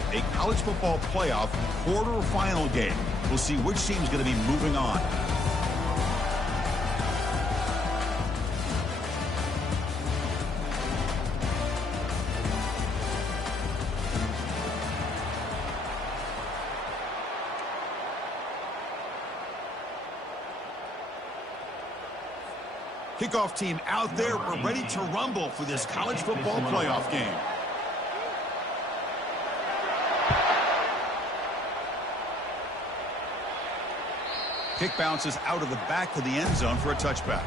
tomorrow, a college football playoff quarterfinal game. We'll see which team's going to be moving on. Kickoff team out there. We're ready to rumble for this college football playoff game. Kick bounces out of the back of the end zone for a touchback.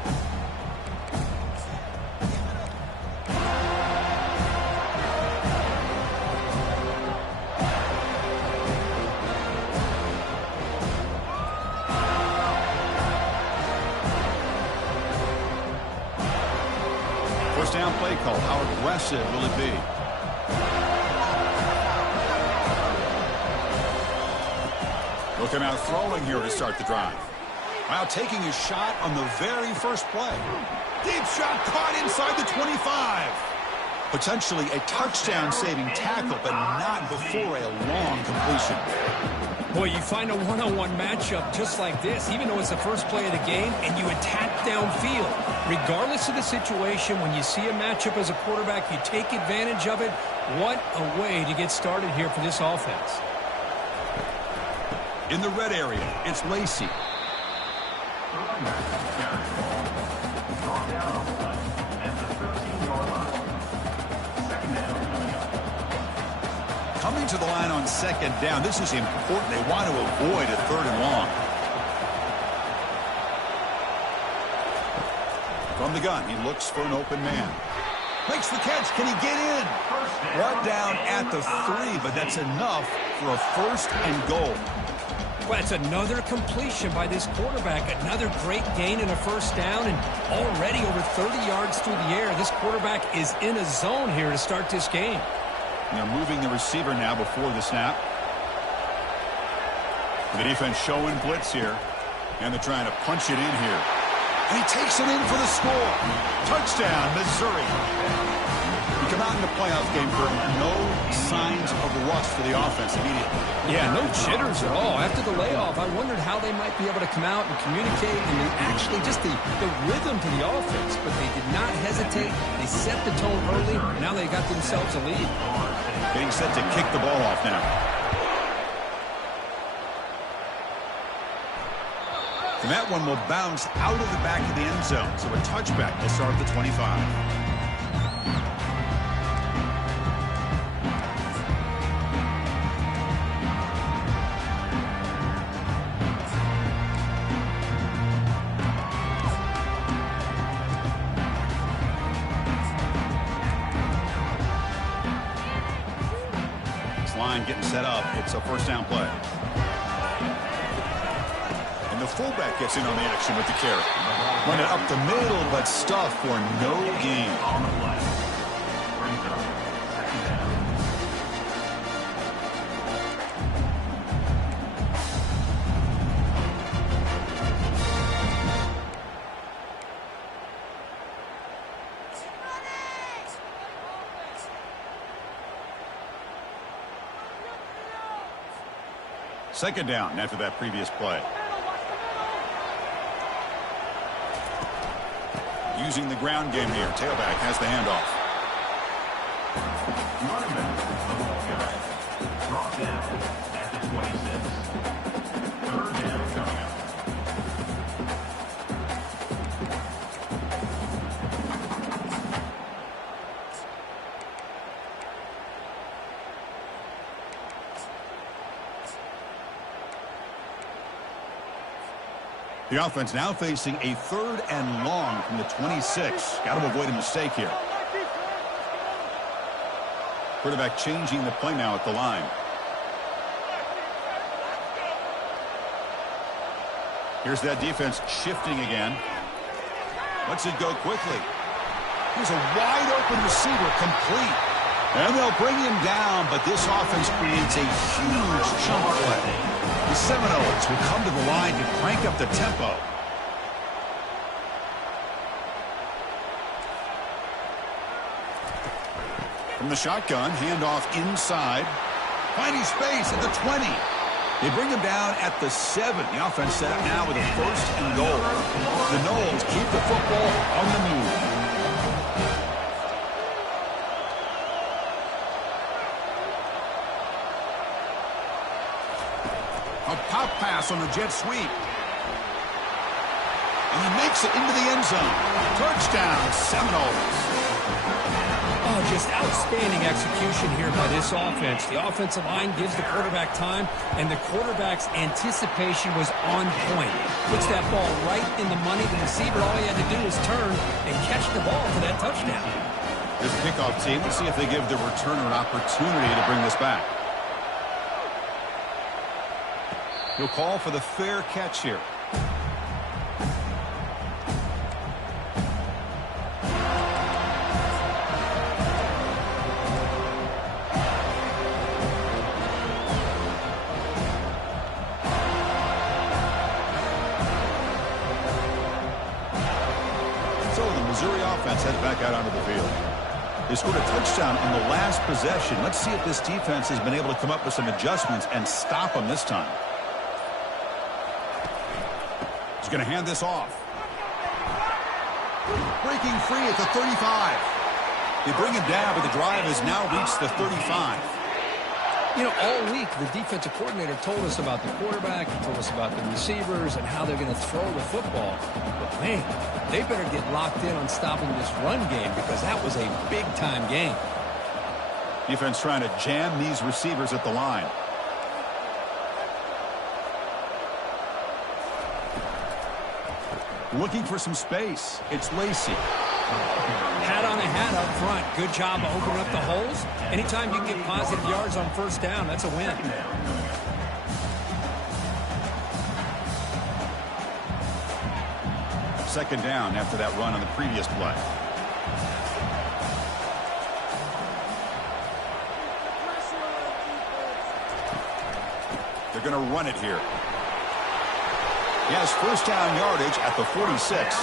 First down play call. How aggressive will it be? He'll come out throwing here to start the drive. Wow, taking a shot on the very first play. Deep shot caught inside the 25. Potentially a touchdown-saving tackle, but not before a long completion. Boy, you find a one-on-one matchup just like this, even though it's the first play of the game, and you attack downfield. Regardless of the situation, when you see a matchup as a quarterback, you take advantage of it. What a way to get started here for this offense. In the red area, it's Lacey. Coming to the line on second down. This is important. They want to avoid a third and long. From the gun, he looks for an open man. Makes the catch. Can he get in? Brought down at the 3, but that's enough for a first and goal. Well, it's another completion by this quarterback. Another great gain in a first down, and already over 30 yards through the air. This quarterback is in a zone here to start this game. And they're moving the receiver now before the snap. The defense showing blitz here, and they're trying to punch it in here. And he takes it in for the score. Touchdown, Missouri. We come out in the playoff game for no signs of rust for the offense immediately. Yeah, no jitters at all. After the layoff, I wondered how they might be able to come out and communicate and actually just the rhythm to the offense. But they did not hesitate. They set the tone early. Now they got themselves a lead. Getting set to kick the ball off now. And that one will bounce out of the back of the end zone. So a touchback to start the 25. Line getting set up. It's a first down play. And the fullback gets in on the action with the carry. Running up the middle, but stuffed for no gain. Second down after that previous play. Using the ground game here. Tailback has the handoff. Brought down at the 26. Third down coming up. The offense now facing a third and long from the 26. Got to avoid a mistake here. Quarterback changing the play now at the line. Here's that defense shifting again. Lets it go quickly. Here's a wide open receiver, complete. And they'll bring him down, but this offense creates a huge chunk play. The Seminoles will come to the line to crank up the tempo. From the shotgun, handoff inside. Finding space at the 20. They bring him down at the 7. The offense set up now with a 1st and goal. The Noles keep the football on the move. A pop pass on the jet sweep. And he makes it into the end zone. Touchdown, Seminoles. Oh, just outstanding execution here by this offense. The offensive line gives the quarterback time, and the quarterback's anticipation was on point. Puts that ball right in the money. The receiver, all he had to do was turn and catch the ball for that touchdown. This kickoff team, let's see if they give the returner an opportunity to bring this back. He'll call for the fair catch here. Missouri offense heads back out onto the field. They scored a touchdown on the last possession. Let's see if this defense has been able to come up with some adjustments and stop them this time. He's going to hand this off. Breaking free at the 35. They bring him down, but the drive has now reached the 35. You know, all week, the defensive coordinator told us about the quarterback, he told us about the receivers and how they're going to throw the football. But, man, they better get locked in on stopping this run game because that was a big-time game. Defense trying to jam these receivers at the line. Looking for some space. It's Lacey. Hat on a hat up front. Good job of opening up the holes. Anytime you can get positive yards on 1st down, that's a win. Second down after that run on the previous play. They're going to run it here. He has 1st down yardage at the 46.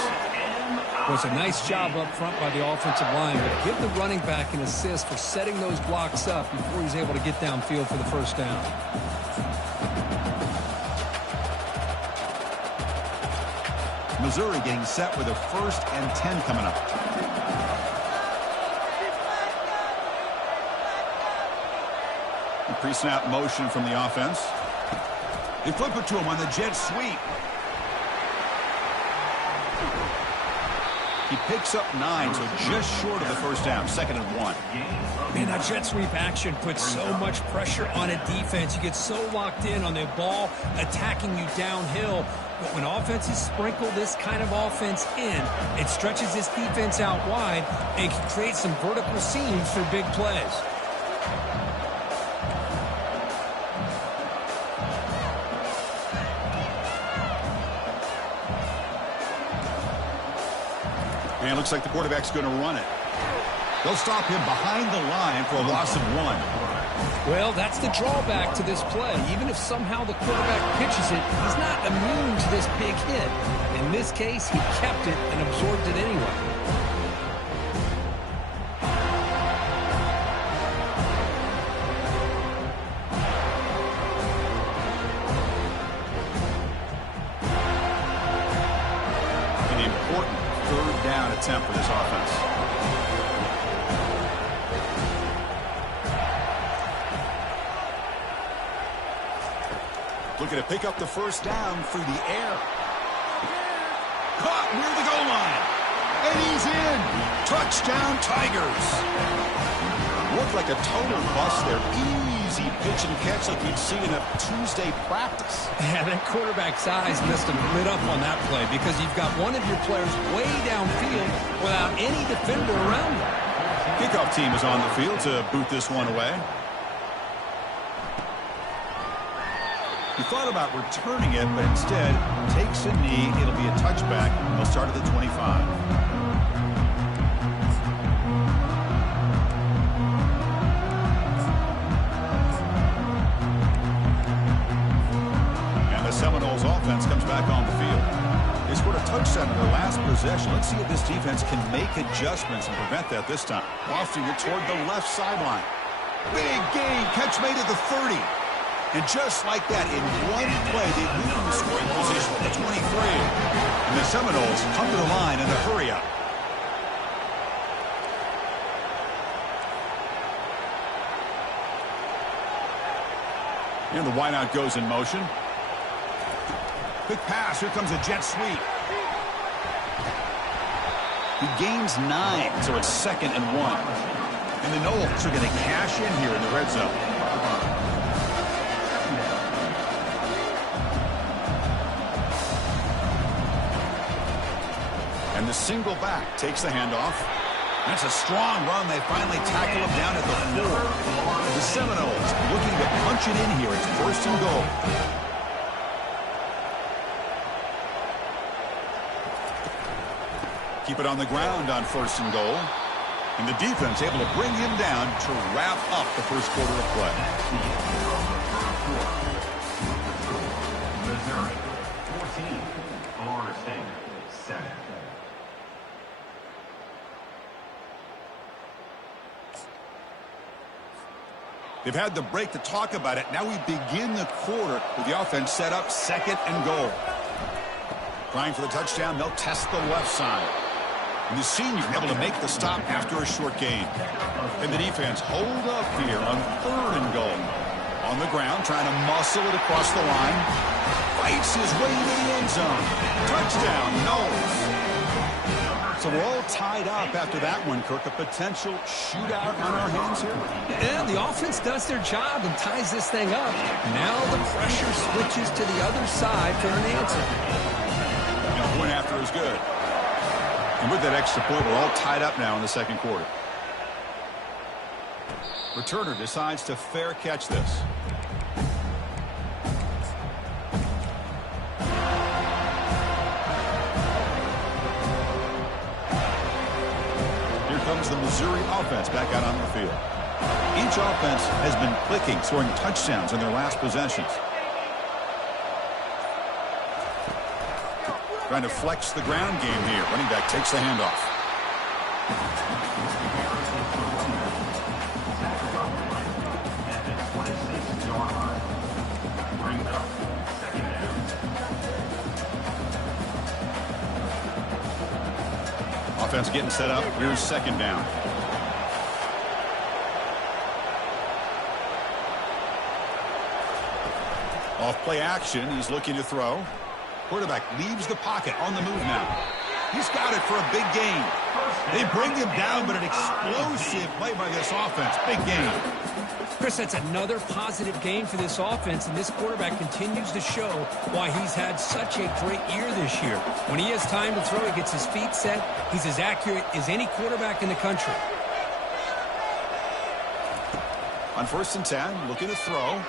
Was a nice job up front by the offensive line, but give the running back an assist for setting those blocks up before he's able to get downfield for the 1st down. Missouri getting set with a 1st and 10 coming up. Pre-snap motion from the offense. They flip it to him on the jet sweep. He picks up 9, so just short of the 1st down, 2nd and 1. Man, that jet sweep action puts so much pressure on a defense. You get so locked in on the ball attacking you downhill. But when offenses sprinkle this kind of offense in, it stretches this defense out wide and can create some vertical seams for big plays. And it looks like the quarterback's going to run it. They'll stop him behind the line for a loss of 1. Well, that's the drawback to this play. Even if somehow the quarterback pitches it, he's not immune to this big hit. In this case, he kept it and absorbed it anyway. An important 3rd down attempt for this offense. Looking to pick up the 1st down through the air. Caught near the goal line. And he's in. Touchdown, Tigers. Looked like a total bust there. Easy pitch and catch like you'd see in a Tuesday practice. Yeah, that quarterback's eyes must have lit up on that play because you've got one of your players way downfield without any defender around him. Kickoff team is on the field to boot this one away. He thought about returning it, but instead takes a knee. It'll be a touchback. They'll start at the 25. And the Seminoles offense comes back on the field. They scored a touchdown in their last possession. Let's see if this defense can make adjustments and prevent that this time. Boston, you're toward the left sideline. Big gain, catch made at the 30. And just like that, in one play, they move in the scoring position at the 23. And the Seminoles come to the line in a hurry-up. And the wideout goes in motion. Quick pass. Here comes a jet sweep. He gains 9, so it's 2nd and 1. And the Noles are going to cash in here in the red zone. And the single back takes the handoff. That's a strong run. They finally tackle him down at the 4. The Seminoles looking to punch it in here. It's 1st and goal. Keep it on the ground on 1st and goal. And the defense able to bring him down to wrap up the first quarter of play. Missouri, 14. Florida State, 7. They've had the break to talk about it. Now we begin the quarter with the offense set up 2nd and goal. Trying for the touchdown, they'll test the left side. And the senior able to make the stop after a short gain. And the defense hold up here on 3rd and goal. On the ground, trying to muscle it across the line. Fights his way into the end zone. Touchdown, Noles. So we're all tied up after that one, Kirk. A potential shootout on our hands here. Yeah, the offense does their job and ties this thing up. Now the pressure switches to the other side for an answer. And the point after is good. And with that extra point, we're all tied up now in the 2nd quarter. Returner decides to fair catch this. Here comes the Missouri offense back out on the field. Each offense has been clicking, scoring touchdowns in their last possessions. Trying to flex the ground game here. Running back takes the handoff. Offense getting set up. Here's 2nd down. Off play action. He's looking to throw. Quarterback leaves the pocket on the move now. He's got it for a big gain. They bring him down, but an explosive play by this offense. Big gain. Chris, that's another positive gain for this offense, and this quarterback continues to show why he's had such a great year this year. When he has time to throw, he gets his feet set. He's as accurate as any quarterback in the country. On 1st and 10, looking to throw.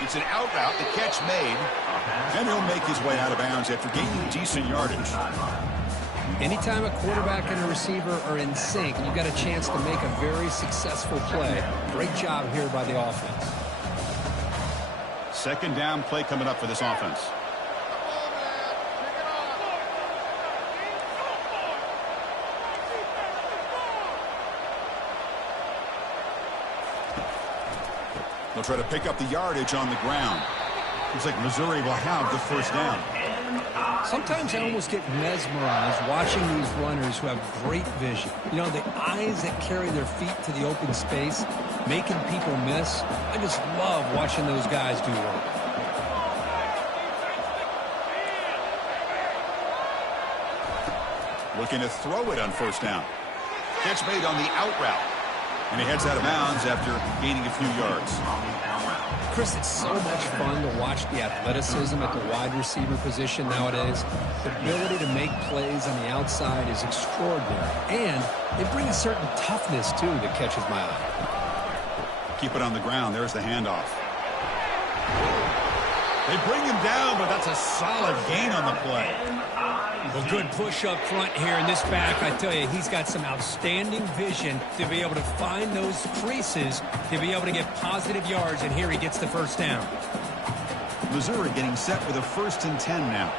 It's an out route, the catch made. And he'll make his way out of bounds after gaining decent yardage. Anytime a quarterback and a receiver are in sync, you've got a chance to make a very successful play. Great job here by the offense. 2nd down play coming up for this offense. They'll try to pick up the yardage on the ground. Looks like Missouri will have the 1st down. Sometimes I almost get mesmerized watching these runners who have great vision. You know, the eyes that carry their feet to the open space, making people miss. I just love watching those guys do work. Looking to throw it on 1st down. Catch made on the out route. And he heads out of bounds after gaining a few yards. Chris, it's so much fun to watch the athleticism at the wide receiver position nowadays. The ability to make plays on the outside is extraordinary. And they bring a certain toughness, too, that catches my eye. Keep it on the ground. There's the handoff. They bring him down, but that's a solid gain on the play. Well, good push up front here in this back. I tell you, he's got some outstanding vision to be able to find those creases, to be able to get positive yards, and here he gets the 1st down. Missouri getting set for the 1st and 10 now.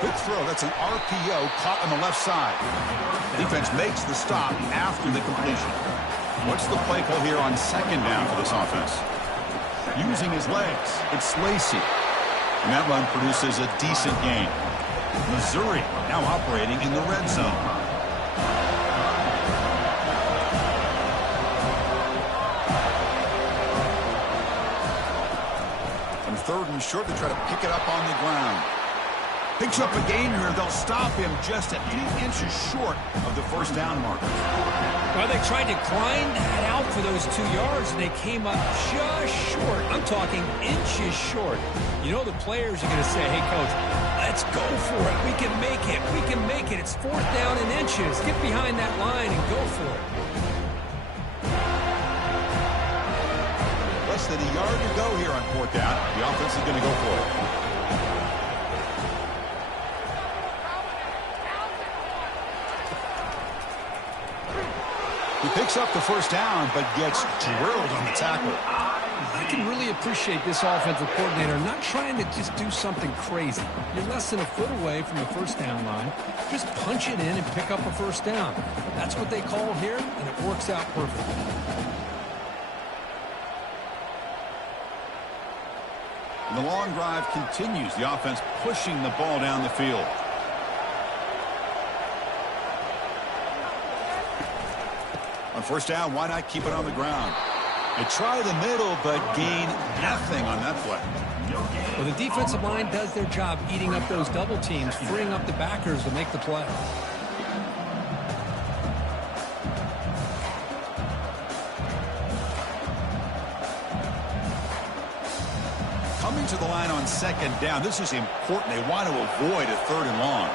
Quick throw. That's an RPO caught on the left side. Defense makes the stop after the completion. What's the play call here on second down for this offense? Using his legs. It's Lacy. And that run produces a decent gain. Missouri now operating in the red zone. On third and short, they try to pick it up on the ground. Picks up a gain here. They'll stop him just a few inches short of the first down marker. Well, they tried to grind that out for those 2 yards, and they came up just short. I'm talking inches short. You know the players are going to say, hey, Coach, let's go for it. We can make it. We can make it. It's fourth down in inches. Get behind that line and go for it. Less than a yard to go here on fourth down. The offense is going to go for it. He picks up the first down, but gets drilled on the tackle. I can really appreciate this offensive coordinator not trying to just do something crazy. You're less than a foot away from the first down line. Just punch it in and pick up a first down. That's what they call here, and it works out perfectly. And the long drive continues. The offense pushing the ball down the field. On first down, why not keep it on the ground? They try the middle, but gain nothing on that play. Well, the defensive line does their job eating up those double teams, freeing up the backers to make the play. Coming to the line on second down. This is important. They want to avoid a third and long.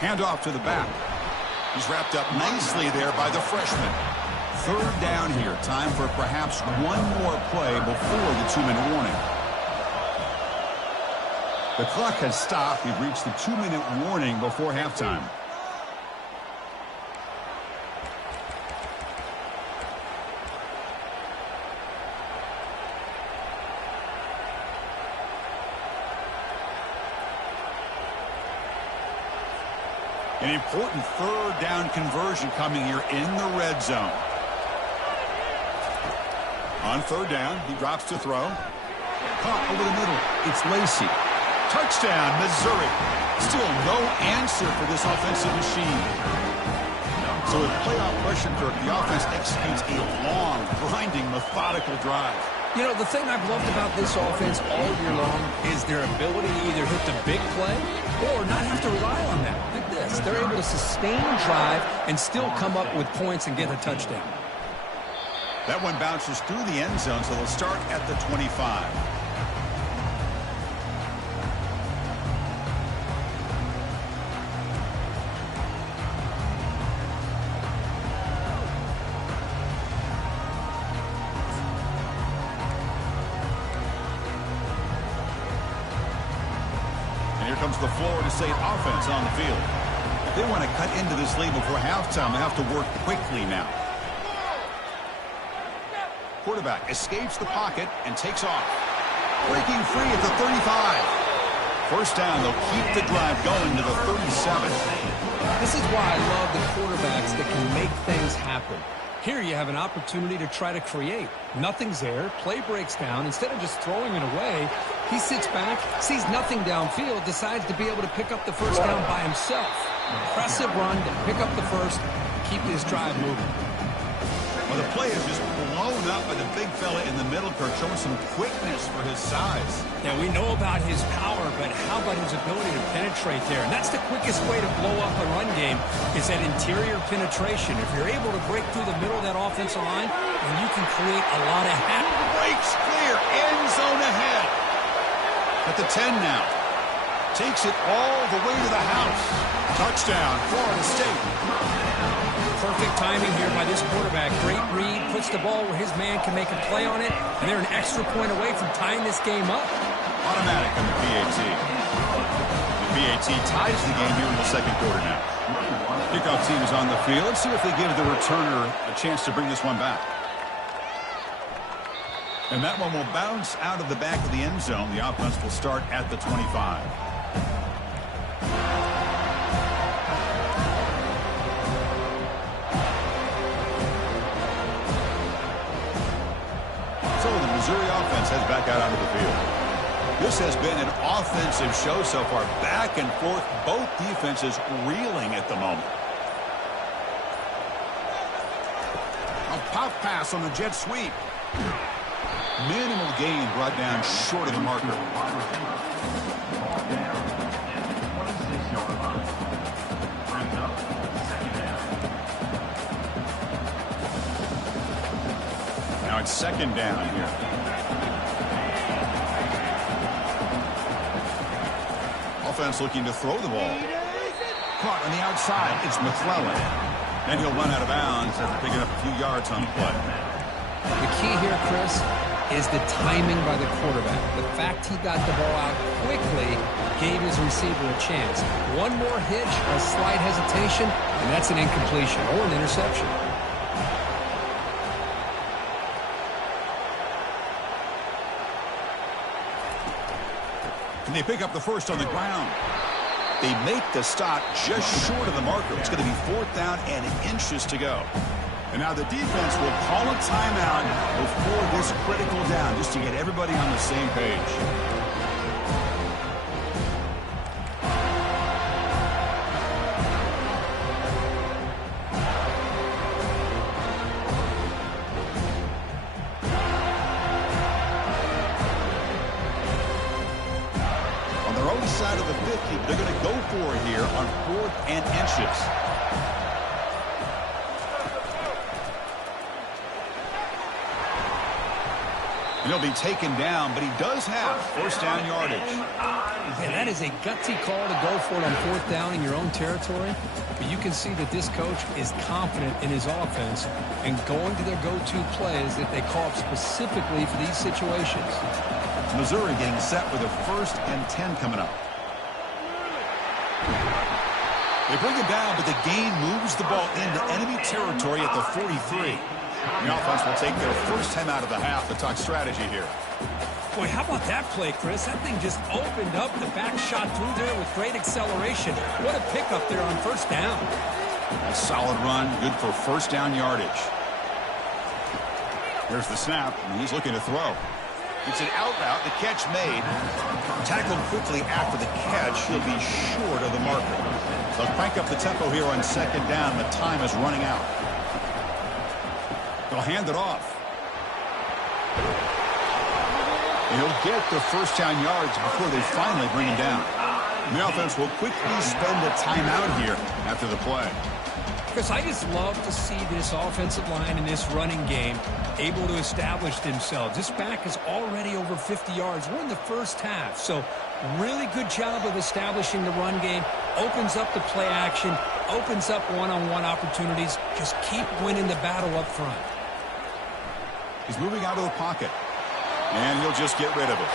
Handoff to the back. He's wrapped up nicely there by the freshman. Third down here. Time for perhaps one more play before the 2-minute warning. The clock has stopped. We've reached the 2-minute warning before halftime. An important third down conversion coming here in the red zone. On third down, he drops to throw. Caught over the middle. It's Lacy. Touchdown, Missouri. Still no answer for this offensive machine. So with playoff pressure, Kirk, the offense executes a long, grinding, methodical drive. You know, the thing I've loved about this offense all year long is their ability to either hit the big play or not have to rely on that. Like this. They're able to sustain drive and still come up with points and get a touchdown. That one bounces through the end zone, so they'll start at the 25. Comes the Florida State offense on the field. If they want to cut into this lead before halftime, they have to work quickly now. Quarterback escapes the pocket and takes off. Breaking free at the 35. First down, they'll keep the drive going to the 37. This is why I love the quarterbacks that can make things happen. Here you have an opportunity to try to create. Nothing's there. Play breaks down. Instead of just throwing it away, he sits back, sees nothing downfield, decides to be able to pick up the first down by himself. Impressive run to pick up the first, keep this drive moving. Well, the play is just blown up by the big fella in the middle, Kirk, showing some quickness for his size. Yeah, we know about his power, but how about his ability to penetrate there? And that's the quickest way to blow up a run game is that interior penetration. If you're able to break through the middle of that offensive line, then you can create a lot of havoc. Breaks clear, end zone ahead. At the 10 now. Takes it all the way to the house. Touchdown, Florida State. Perfect timing here by this quarterback. Great read, puts the ball where his man can make a play on it, and they're an extra point away from tying this game up. Automatic on the PAT. The PAT ties the game here in the second quarter now. Kickoff team is on the field. Let's see if they give the returner a chance to bring this one back. And that one will bounce out of the back of the end zone. The offense will start at the 25. So the Missouri offense heads back out onto the field. This has been an offensive show so far. Back and forth, both defenses reeling at the moment. A pop pass on the jet sweep. Minimal gain brought down short of the marker. Now it's second down here. Offense looking to throw the ball. Caught on the outside. It's McClellan. And he'll run out of bounds after picking up a few yards on the play. The key here, Chris, is the timing by the quarterback. The fact he got the ball out quickly gave his receiver a chance. One more hitch, a slight hesitation, and that's an incompletion or an interception. And they pick up the first on the ground. They make the stop just short of the marker. It's going to be 4th down and inches to go. And now the defense will call a timeout before this critical down, just to get everybody on the same page. On their own side of the 50, they're going to go for it here on 4th and inches. And he'll be taken down, but he does have first down yardage. And that is a gutsy call to go for it on 4th down in your own territory. But you can see that this coach is confident in his offense and going to their go-to plays that they call up specifically for these situations. Missouri getting set for the 1st and 10 coming up. They bring it down, but the gain moves the ball into enemy territory at the 43. The offense will take their first time out of the half to talk strategy here. Boy, how about that play, Chris? That thing just opened up. The back shot through there with great acceleration. What a pickup there on 1st down. A solid run, good for first down yardage. Here's the snap, and he's looking to throw. It's an out route, the catch made. Tackled quickly after the catch. He'll be short of the marker. They'll crank up the tempo here on 2nd down. The time is running out. They'll hand it off. And he'll get the first down yards before they finally bring him down. And the offense will quickly spend a timeout here after the play. Chris, I just love to see this offensive line in this running game able to establish themselves. This back is already over 50 yards. We're in the first half, so really good job of establishing the run game. Opens up the play action, opens up one-on-one opportunities. Just keep winning the battle up front. He's moving out of the pocket, and he'll just get rid of it.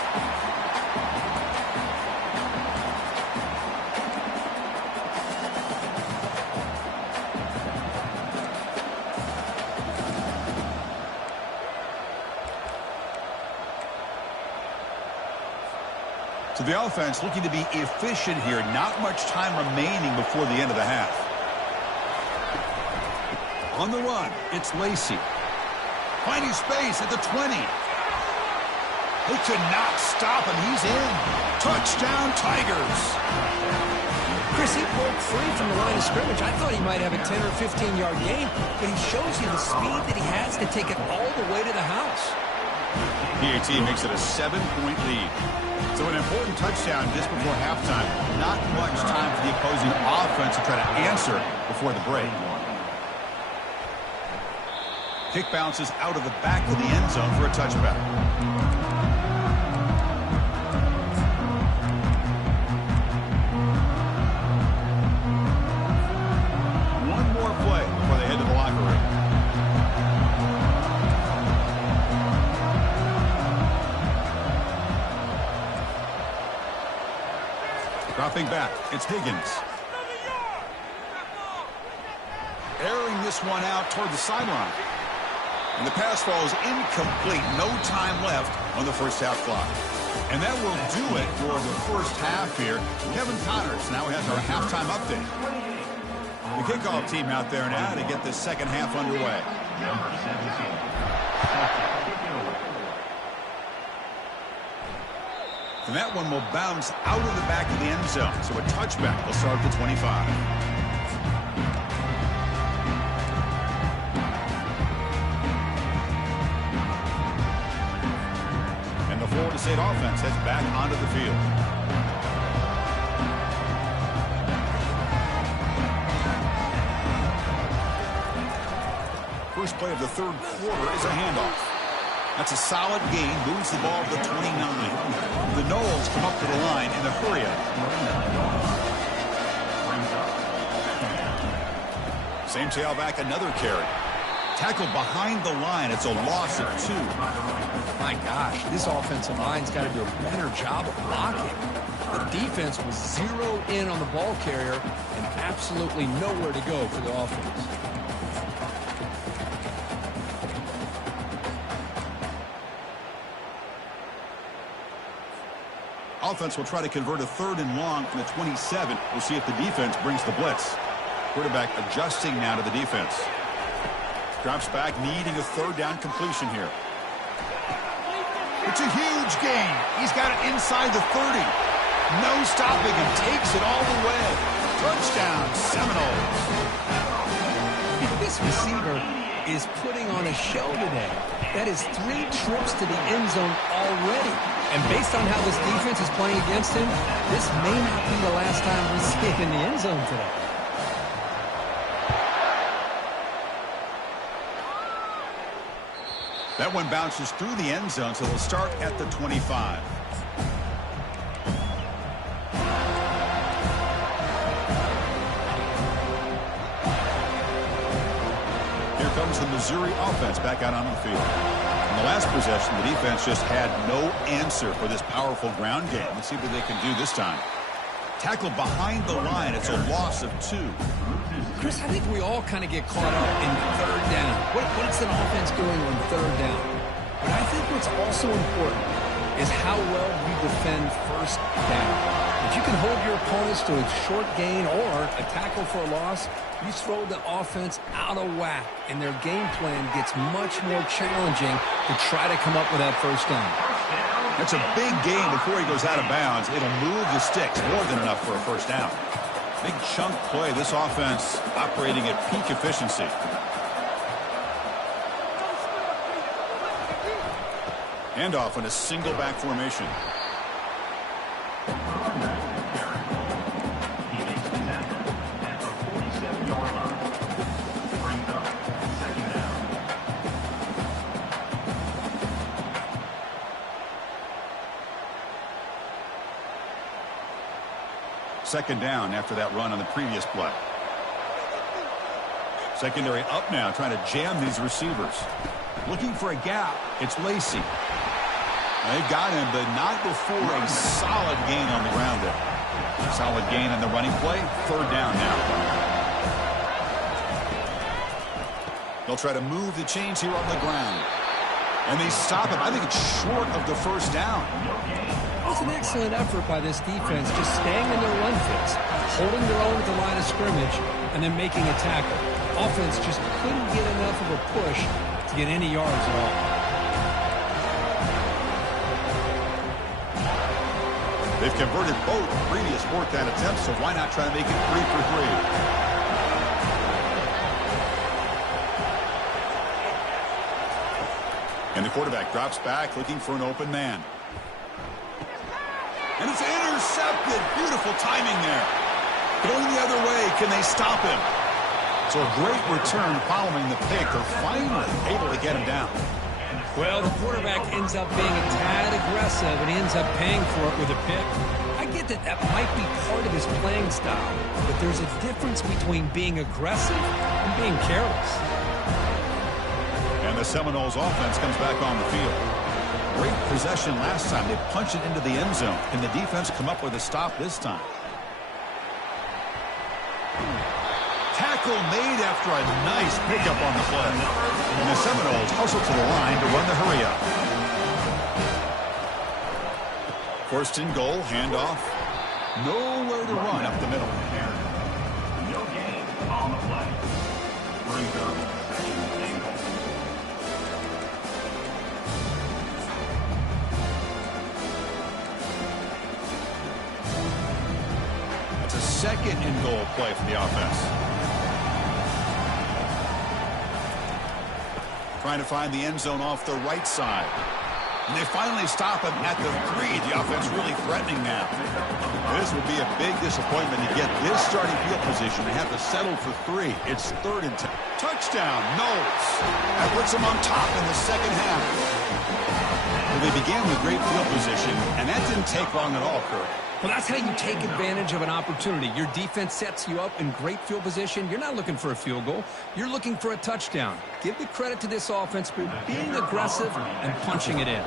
So the offense looking to be efficient here. Not much time remaining before the end of the half. On the run, it's Lacey. Finding space at the 20. They could not stop him. He's in. Touchdown, Tigers. Chris, he broke free from the line of scrimmage. I thought he might have a 10 or 15-yard gain, but he shows you the speed that he has to take it all the way to the house. PAT makes it a 7-point lead. So an important touchdown just before halftime. Not much time for the opposing offense to try to answer before the break. Kick bounces out of the back of the end zone for a touchback. One more play before they head to the locker room. Dropping back, it's Higgins. Airing this one out toward the sideline. And the pass falls incomplete. No time left on the first half clock. And that will do it for the first half here. Kevin Connors now has our halftime update. The kickoff team out there now to get the second half underway. Number 17. And that one will bounce out of the back of the end zone. So a touchback will start at the 25. And the Florida State offense heads back onto the field. First play of the third quarter is a handoff. That's a solid gain, moves the ball to the 29. The Noles come up to the line in a hurry up. Same tailback, another carry. Tackle behind the line. It's a loss of 2. My gosh, this offensive line's got to do a better job of blocking. The defense was zero in on the ball carrier and absolutely nowhere to go for the offense. Offense will try to convert a 3rd and long from the 27. We'll see if the defense brings the blitz. Quarterback adjusting now to the defense. Drops back, needing a 3rd down completion here. It's a huge gain. He's got it inside the 30. No stopping him. Takes it all the way. Touchdown, Seminoles. This receiver is putting on a show today. That is 3 trips to the end zone already. And based on how this defense is playing against him, this may not be the last time we see him in the end zone today. That one bounces through the end zone, so they'll start at the 25. Here comes the Missouri offense back out on the field. In the last possession, the defense just had no answer for this powerful ground game. Let's see what they can do this time. Tackle behind the line. It's a loss of 2. Chris, I think we all kind of get caught up in 3rd down. What's an offense doing on 3rd down? But I think what's also important is how well you defend 1st down. If you can hold your opponents to a short gain or a tackle for a loss, you throw the offense out of whack, and their game plan gets much more challenging to try to come up with that 1st down. That's a big gain before he goes out of bounds. It'll move the sticks more than enough for a 1st down. Big chunk play. This offense operating at peak efficiency. Handoff in a single back formation. He makes the tackle at the 47-yard line. Brings up 2nd down. Second down after that run on the previous play. Secondary up now, trying to jam these receivers. Looking for a gap. It's Lacey. They've got him, but not before a solid gain on the ground there. Solid gain in the running play. 3rd down now. They'll try to move the chains here on the ground. And they stop him. I think it's short of the 1st down. It's an excellent effort by this defense, just staying in their run fits, holding their own at the line of scrimmage, and then making a tackle. Offense just couldn't get enough of a push to get any yards at all. They've converted both previous 4th down attempts, so why not try to make it 3 for 3? And the quarterback drops back, looking for an open man. And it's intercepted. Beautiful timing there. Going the other way. Can they stop him? So a great return following the pick. They're finally able to get him down. Well, the quarterback ends up being a tad aggressive, and he ends up paying for it with a pick. I get that might be part of his playing style, but there's a difference between being aggressive and being careless. And the Seminoles offense comes back on the field. Great possession last time. They punch it into the end zone. Can the defense come up with a stop this time? tackle made after a nice pickup on the play. And the Seminoles hustle to the line to run the hurry-up. First and goal, handoff. Nowhere to run up the middle. No gain on the play. Brings up second and goal. It's a second and goal play for the offense. Trying to find the end zone off the right side. And they finally stop him at the 3. The offense really threatening now. This would be a big disappointment to get this starting field position. They have to settle for 3. It's 3rd and 10. Touchdown, Knowles. That puts them on top in the second half. Well, they began with great field position, and that didn't take long at all, Kurt. Well, that's how you take advantage of an opportunity. Your defense sets you up in great field position. You're not looking for a field goal. You're looking for a touchdown. Give the credit to this offense for being aggressive and punching it in.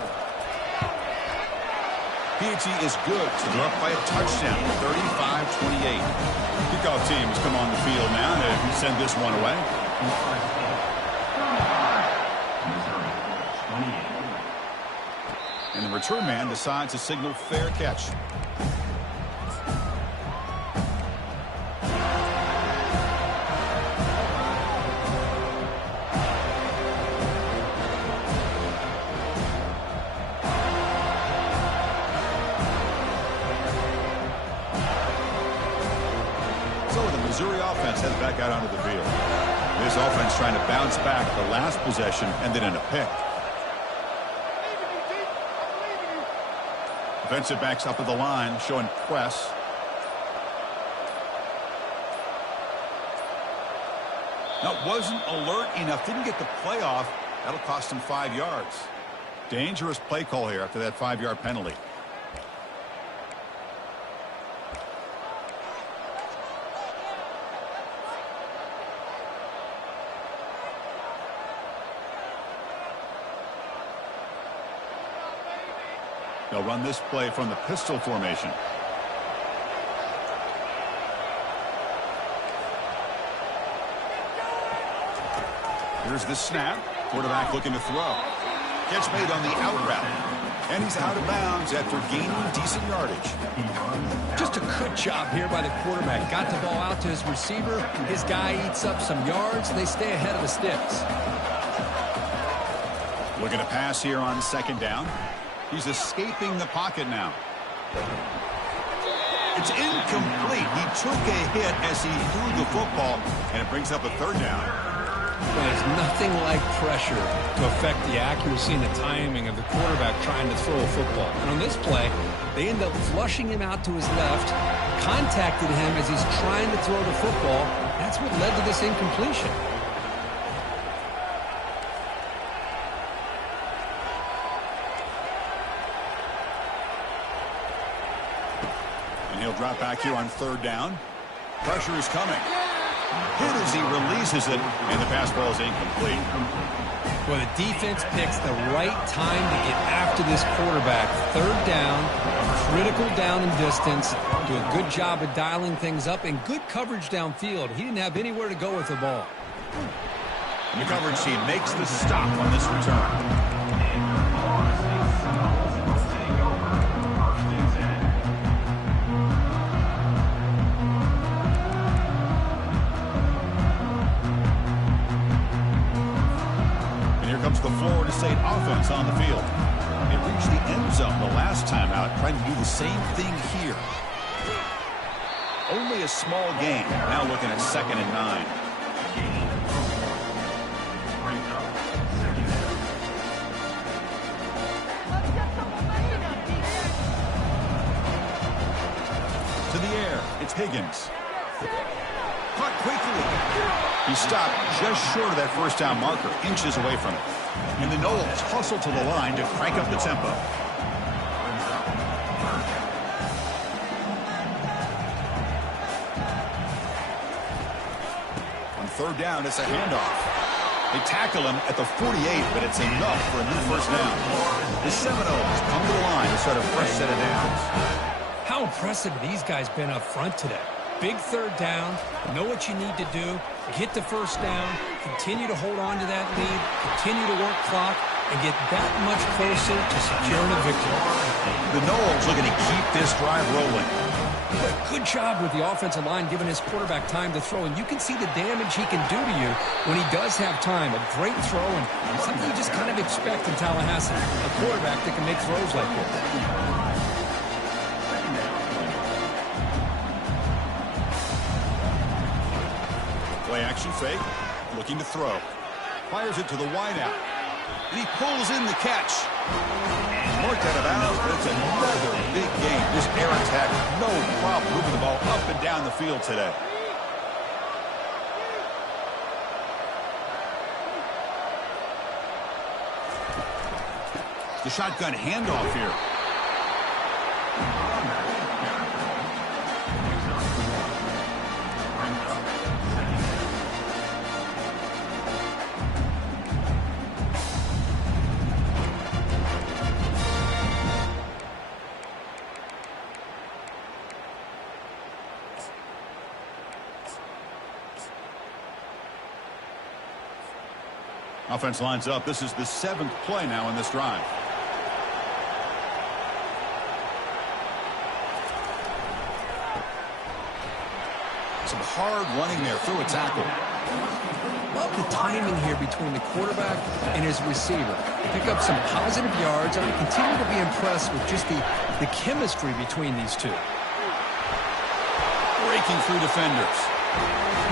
PG is good, so they're up by a touchdown, 35-28. Kickoff teams come on the field now to send this one away. And the return man decides to signal fair catch. Missouri offense heads back out onto the field. This offense trying to bounce back the last possession and then in a pick. Defensive backs up at the line showing press. Now, wasn't alert enough. Didn't get the play off. That'll cost him 5 yards. Dangerous play call here after that 5-yard penalty. They'll run this play from the pistol formation. Here's the snap. Quarterback looking to throw. Catch made on the out route. And he's out of bounds after gaining decent yardage. Just a good job here by the quarterback. Got the ball out to his receiver. His guy eats up some yards. They stay ahead of the sticks. Looking to pass here on 2nd down. He's escaping the pocket now. It's incomplete. He took a hit as he threw the football, and it brings up a 3rd down. Well, there's nothing like pressure to affect the accuracy and the timing of the quarterback trying to throw a football. And on this play, they end up flushing him out to his left, contacted him as he's trying to throw the football. That's what led to this incompletion. He'll drop back here on 3rd down. Pressure is coming. Hit as he releases it, and the pass ball is incomplete. Well, the defense picks the right time to get after this quarterback. 3rd down, critical down in distance. Do a good job of dialing things up and good coverage downfield. He didn't have anywhere to go with the ball. And the coverage team makes the stop on this return. Comes the Florida State offense on the field. It reached the end zone the last time out, trying to do the same thing here. Only a small gain. Now looking at 2nd and 9. To the air, it's Higgins. Caught quickly. He stopped just short of that 1st down marker, inches away from it. And the Noles hustle to the line to crank up the tempo. On 3rd down, it's a handoff. They tackle him at the 48, but it's enough for a new 1st down. The Seminoles come to the line to start a fresh set of downs. How impressive have these guys been up front today? Big 3rd down, know what you need to do, get the first down, continue to hold on to that lead, continue to work clock, and get that much closer to securing a victory. The Noles looking to keep this drive rolling. Good job with the offensive line giving his quarterback time to throw, and you can see the damage he can do to you when he does have time. A great throw, and something you just kind of expect in Tallahassee, a quarterback that can make throws like this. Play action fake, looking to throw. Fires it to the wideout. And he pulls in the catch. Marked out of bounds, but it's another big game. This air attack, no problem moving the ball up and down the field today. The shotgun handoff here. Offense lines up. This is the 7th play now in this drive. Some hard running there through a tackle. Love the timing here between the quarterback and his receiver. Pick up some positive yards. I continue to be impressed with just the chemistry between these two. Breaking through defenders.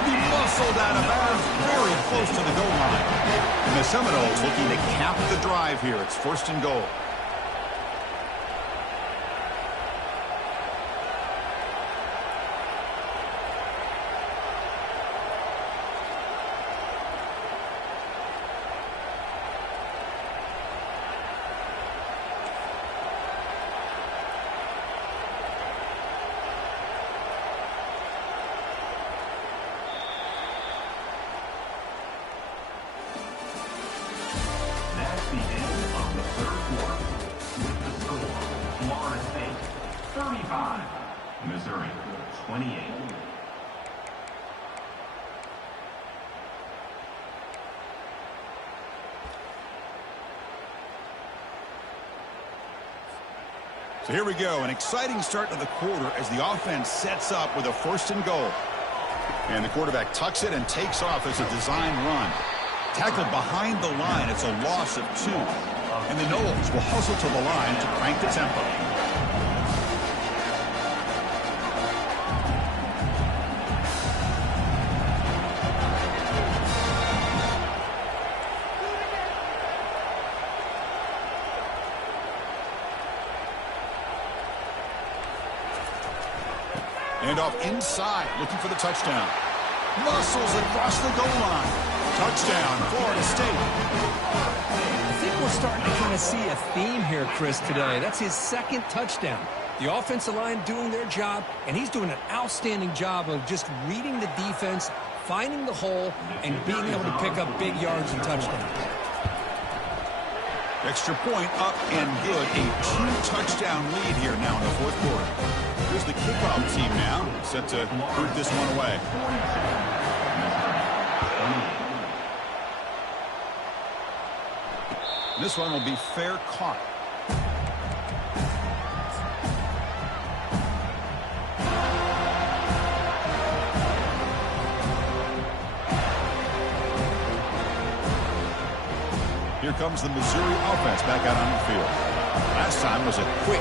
He muscled out of bounds, very close to the goal line. And the Seminoles looking to cap the drive here. It's 1st and goal. That's the end of the 3rd quarter. With the score, Florida State 35, Missouri 28. So here we go, an exciting start to the quarter as the offense sets up with a 1st and goal. And the quarterback tucks it and takes off as a design run. Tackled behind the line, it's a loss of 2. And the Noles will hustle to the line to crank the tempo. And off inside, looking for the touchdown. Muscles across the goal line. Touchdown, Florida State. I think we're starting to kind of see a theme here, Chris, today. That's his 2nd touchdown. The offensive line doing their job, and he's doing an outstanding job of just reading the defense, finding the hole, and being able to pick up big yards and touchdowns. Extra point up and good. A 2-touchdown lead here now in the 4th quarter. Here's the kickoff team now, set to boot this one away. This one will be fair caught. Here comes the Missouri offense back out on the field. Last time was a quick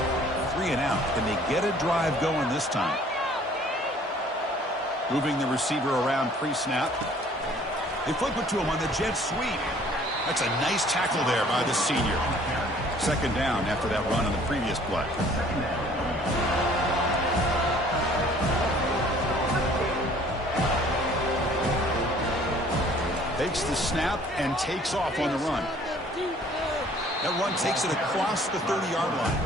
3 and out. Can they get a drive going this time? Moving the receiver around pre-snap. They flip it to him on the jet sweep. That's a nice tackle there by the senior. 2nd down after that run on the previous play. Takes the snap and takes off on the run. That run takes it across the 30-yard line.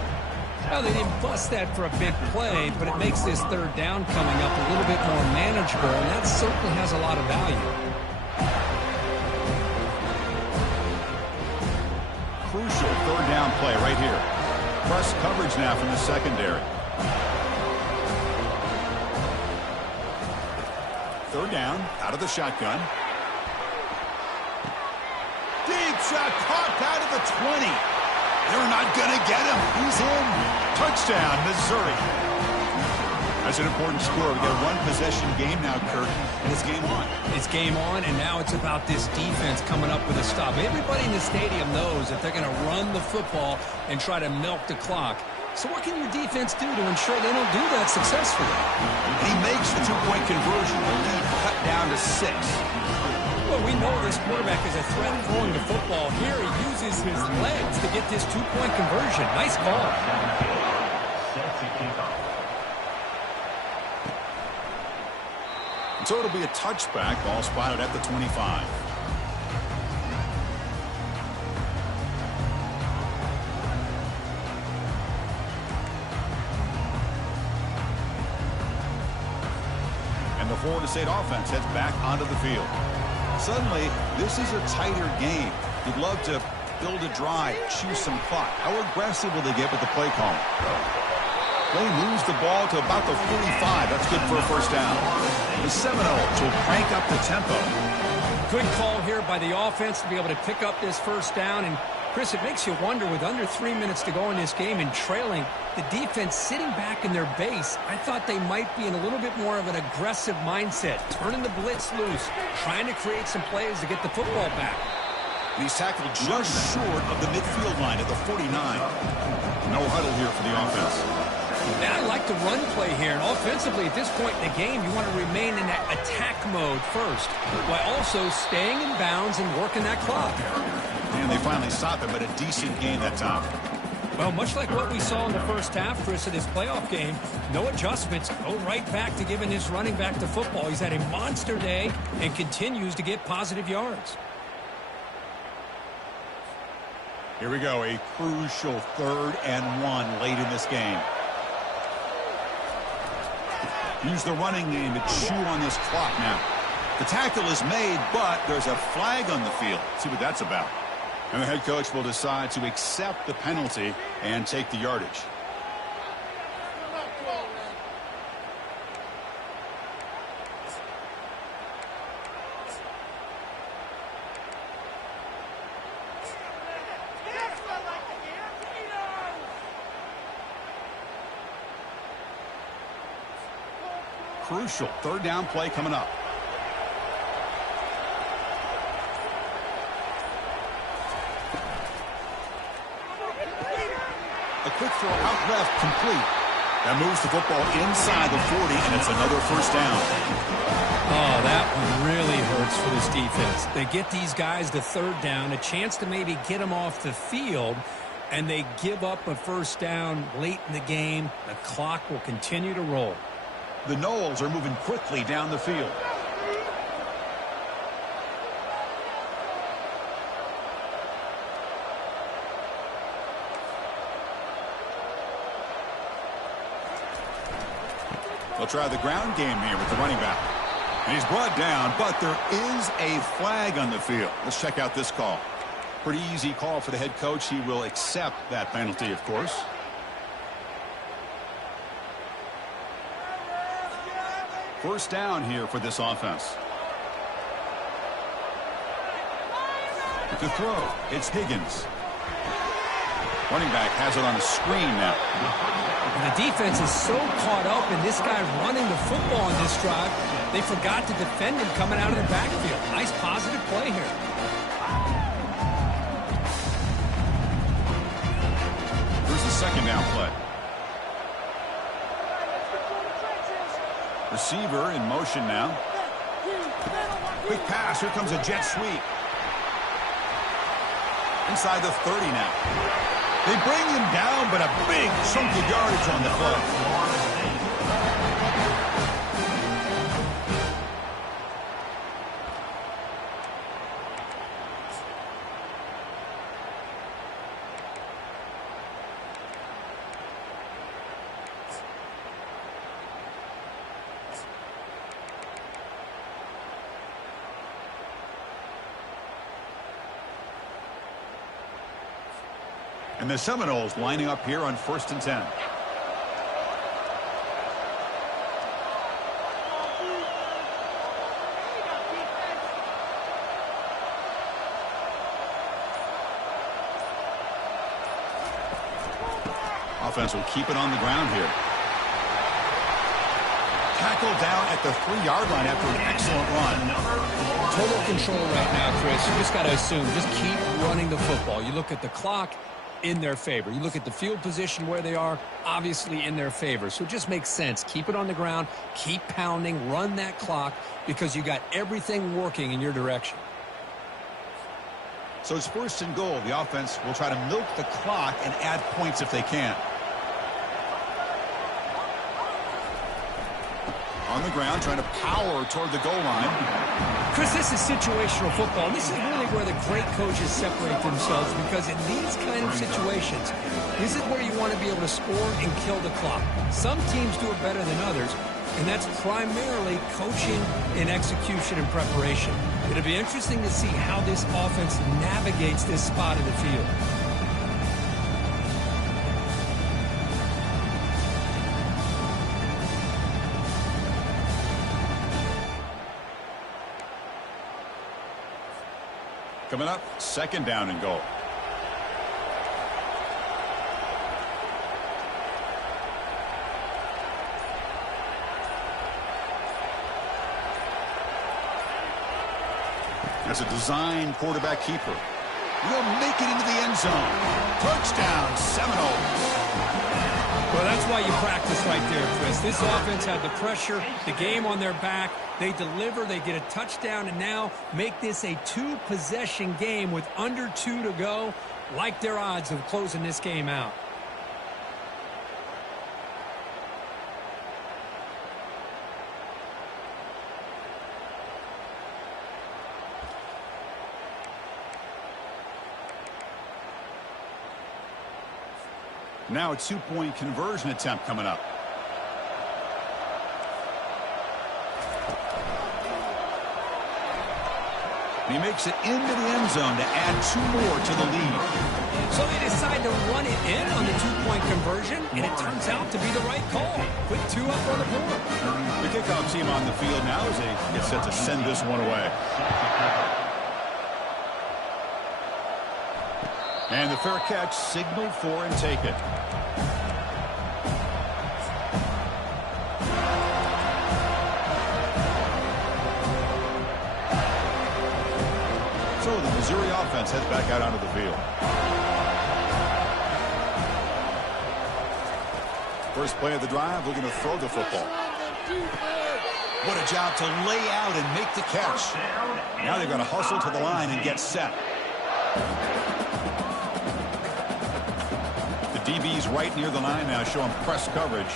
Well, they didn't bust that for a big play, but it makes this 3rd down coming up a little bit more manageable, and that certainly has a lot of value. Crucial 3rd down play right here. Press coverage now from the secondary. third down, out of the shotgun. Deep shot, caught out of the 20. They're not going to get him. He's in. Touchdown, Missouri. That's an important score. We got a one-possession game now, Kirk, and it's game on. It's game on, and now it's about this defense coming up with a stop. Everybody in the stadium knows that they're going to run the football and try to milk the clock. So what can your defense do to ensure they don't do that successfully? He makes the two-point conversion. The lead cut down to 6. Well, we know this quarterback is a threat throwing the football. Here he uses his legs to get this two-point conversion. Nice call. And so it'll be a touchback. Ball spotted at the 25. And the Florida State offense heads back onto the field. Suddenly, this is a tighter game. You'd love to build a drive, choose some clock. How aggressive will they get with the play call? They moves the ball to about the 45. That's good for a first down. The Seminoles will crank up the tempo. Good call here by the offense to be able to pick up this first down. And, Chris, it makes you wonder, with under 3 minutes to go in this game and trailing, the defense sitting back in their base, I thought they might be in a little bit more of an aggressive mindset, turning the blitz loose, trying to create some plays to get the football back. And he's tackled just short of the midfield line at the 49. No huddle here for the offense. And I like the run play here. And offensively, at this point in the game, you want to remain in that attack mode first, while also staying in bounds and working that clock. And they finally stopped him, but a decent game that time. Well, much like what we saw in the first half, Chris, of this playoff game, no adjustments. Go right back to giving his running back the football. He's had a monster day and continues to get positive yards. Here we go, a crucial 3rd and 1 late in this game. Use the running game to chew on this clock now. The tackle is made, but there's a flag on the field. Let's see what that's about. And the head coach will decide to accept the penalty and take the yardage. Crucial 3rd down play coming up. A quick throw out left, complete. That moves the football inside the 40, and it's another first down. Oh, that one really hurts for this defense. They get these guys the 3rd down, a chance to maybe get them off the field, and they give up a first down late in the game. The clock will continue to roll. The Noles are moving quickly down the field. They'll try the ground game here with the running back. And he's brought down, but there is a flag on the field. Let's check out this call. Pretty easy call for the head coach. He will accept that penalty, of course. First down here for this offense. To throw, it's Higgins. Running back has it on the screen now. And the defense is so caught up in this guy running the football in this drive, they forgot to defend him coming out of the backfield. Nice positive play here. Here's the 2nd down play. Receiver in motion now. Quick pass. Here comes a jet sweep. Inside the 30 now. They bring him down, but a big chunk of yardage on the play. And the Seminoles lining up here on 1st and 10. Offense will keep it on the ground here. Tackled down at the 3-yard line after an excellent run. Total control right now, Chris. You just got to assume, just keep running the football. You look at the clock, in their favor. You look at the field position where they are, obviously in their favor. So it just makes sense. Keep it on the ground, keep pounding, run that clock, because you got everything working in your direction. So it's 1st and goal. The offense will try to milk the clock and add points if they can. On the ground, trying to power toward the goal line. Chris, this is situational football. This is really where the great coaches separate themselves, because in these kind of situations, this is where you want to be able to score and kill the clock. Some teams do it better than others, and that's primarily coaching and execution and preparation. It'll be interesting to see how this offense navigates this spot in the field. Coming up, 2nd down and goal. That's a design quarterback keeper. He'll make it into the end zone. Touchdown, Seminoles. Well, that's why you practice right there, Chris. This offense had the pressure, the game on their back. They deliver, they get a touchdown, and now make this a 2-possession game with under 2 to go. Like their odds of closing this game out. Now a 2-point conversion attempt coming up. He makes it into the end zone to add 2 more to the lead. So they decide to run it in on the 2-point conversion, and it turns out to be the right call. Put 2 up on the board. The kickoff team on the field now as they get set to send this one away. And the fair catch signaled for and taken. So the Missouri offense heads back out onto the field. First play of the drive, looking to throw the football. What a job to lay out and make the catch. Now they've got to hustle to the line and get set. The DB's right near the line now, showing press coverage.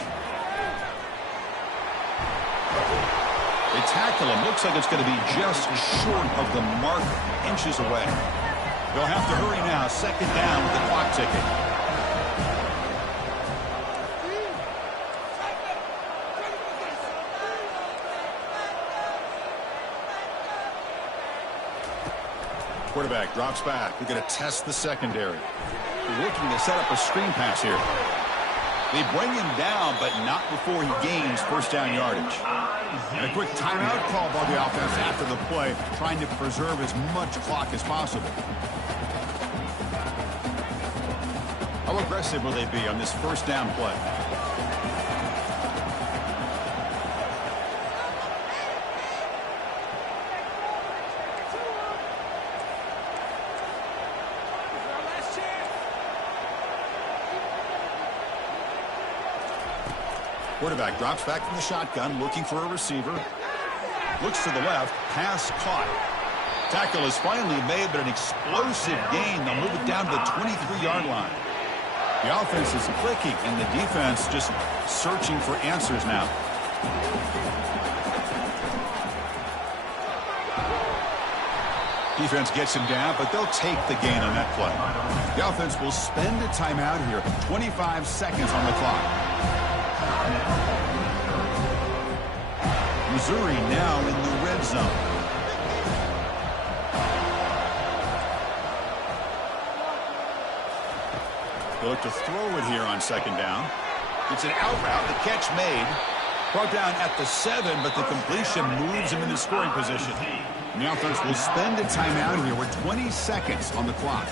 They tackle him. Looks like it's going to be just short of the mark, inches away. They'll have to hurry now. 2nd down with the clock ticking. Quarterback drops back. We're going to test the secondary. They're looking to set up a screen pass here. They bring him down, but not before he gains 1st down yardage. And a quick timeout call by the offense after the play, trying to preserve as much clock as possible. How aggressive will they be on this 1st down play? Quarterback drops back from the shotgun, looking for a receiver. Looks to the left, pass caught. Tackle is finally made, but an explosive gain. They'll move it down to the 23-yard line. The offense is clicking, and the defense just searching for answers now. Defense gets him down, but they'll take the gain on that play. The offense will spend a timeout here. 25 seconds on the clock. Missouri now in the red zone. They look to throw it here on 2nd down. It's an out route. The catch made. Brought down at the 7, but the completion moves him into scoring position. And the offense will spend a timeout here with 20 seconds on the clock.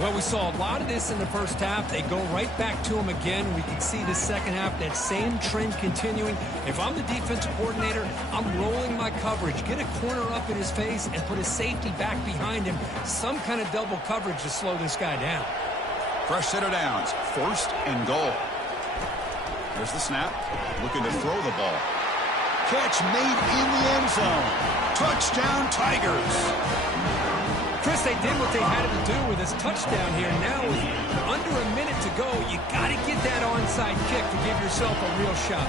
Well, we saw a lot of this in the first half. They go right back to him again. We can see the second half, that same trend continuing. If I'm the defensive coordinator, I'm rolling my coverage. Get a corner up in his face and put a safety back behind him. Some kind of double coverage to slow this guy down. Fresh set of downs. 1st and goal. There's the snap. Looking to throw the ball. Catch made in the end zone. Touchdown, Tigers. Chris, they did what they had to do with this touchdown here. Now, with under a minute to go, you got to get that onside kick to give yourself a real shot.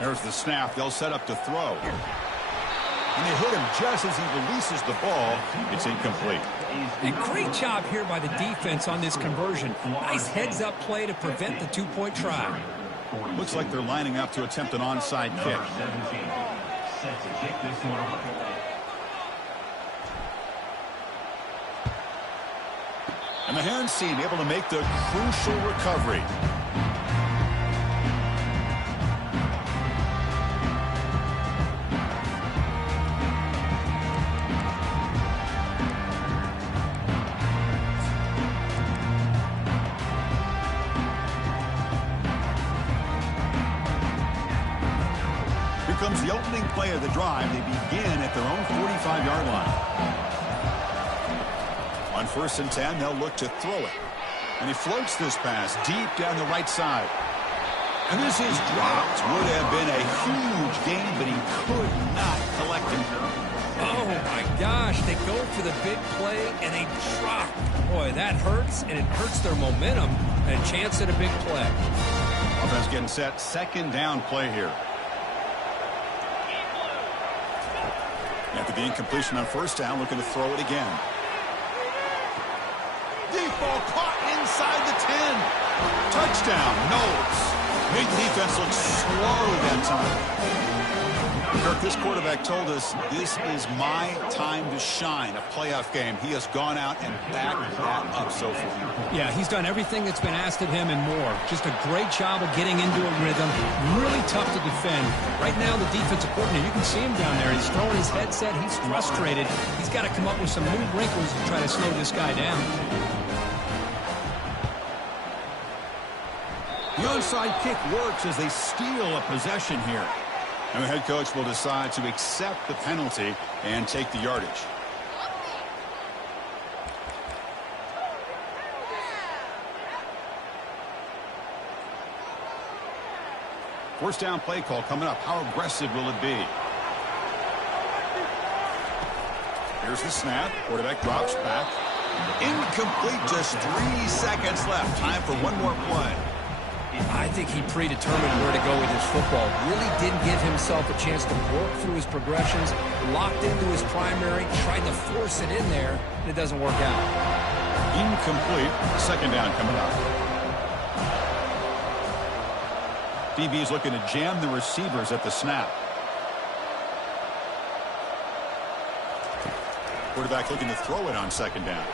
There's the snap. They'll set up to throw. And they hit him just as he releases the ball. It's incomplete. And great job here by the defense on this conversion. Nice heads-up play to prevent the two-point try. Looks like they're lining up to attempt an onside kick. Set to kick this one away. And the hands team able to make the crucial recovery. Comes the opening play of the drive. They begin at their own 45-yard line. On 1st and 10, they'll look to throw it. And he floats this pass deep down the right side. And this is dropped. Would have been a huge gain, but he could not collect it. Oh, my gosh. They go for the big play, and they drop. Boy, that hurts, and it hurts their momentum. And a chance at a big play. Offense getting set. 2nd down play here. After the incompletion on 1st down, looking to throw it again. Deep ball caught inside the 10. Touchdown, Knowles. Made the defense look slow that time. Kirk, this quarterback told us this is my time to shine, a playoff game. He has gone out and backed that up so far. Yeah, he's done everything that's been asked of him and more. Just a great job of getting into a rhythm. Really tough to defend. Right now, the defensive coordinator, you can see him down there. He's throwing his headset. He's frustrated. He's got to come up with some new wrinkles to try to slow this guy down. The onside kick works as they steal a possession here. And the head coach will decide to accept the penalty and take the yardage. First down play call coming up. How aggressive will it be? Here's the snap. Quarterback drops back. Incomplete. Just 3 seconds left. Time for one more play. I think he predetermined where to go with his football. Really didn't give himself a chance to work through his progressions. Locked into his primary. Tried to force it in there. And it doesn't work out. Incomplete. 2nd down coming up. DB is looking to jam the receivers at the snap. Quarterback looking to throw it on 2nd down.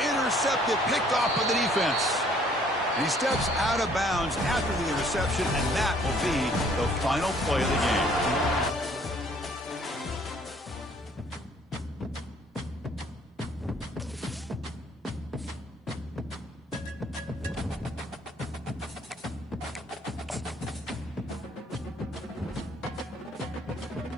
Intercepted, picked off by the defense. And he steps out of bounds after the interception, and that will be the final play of the game.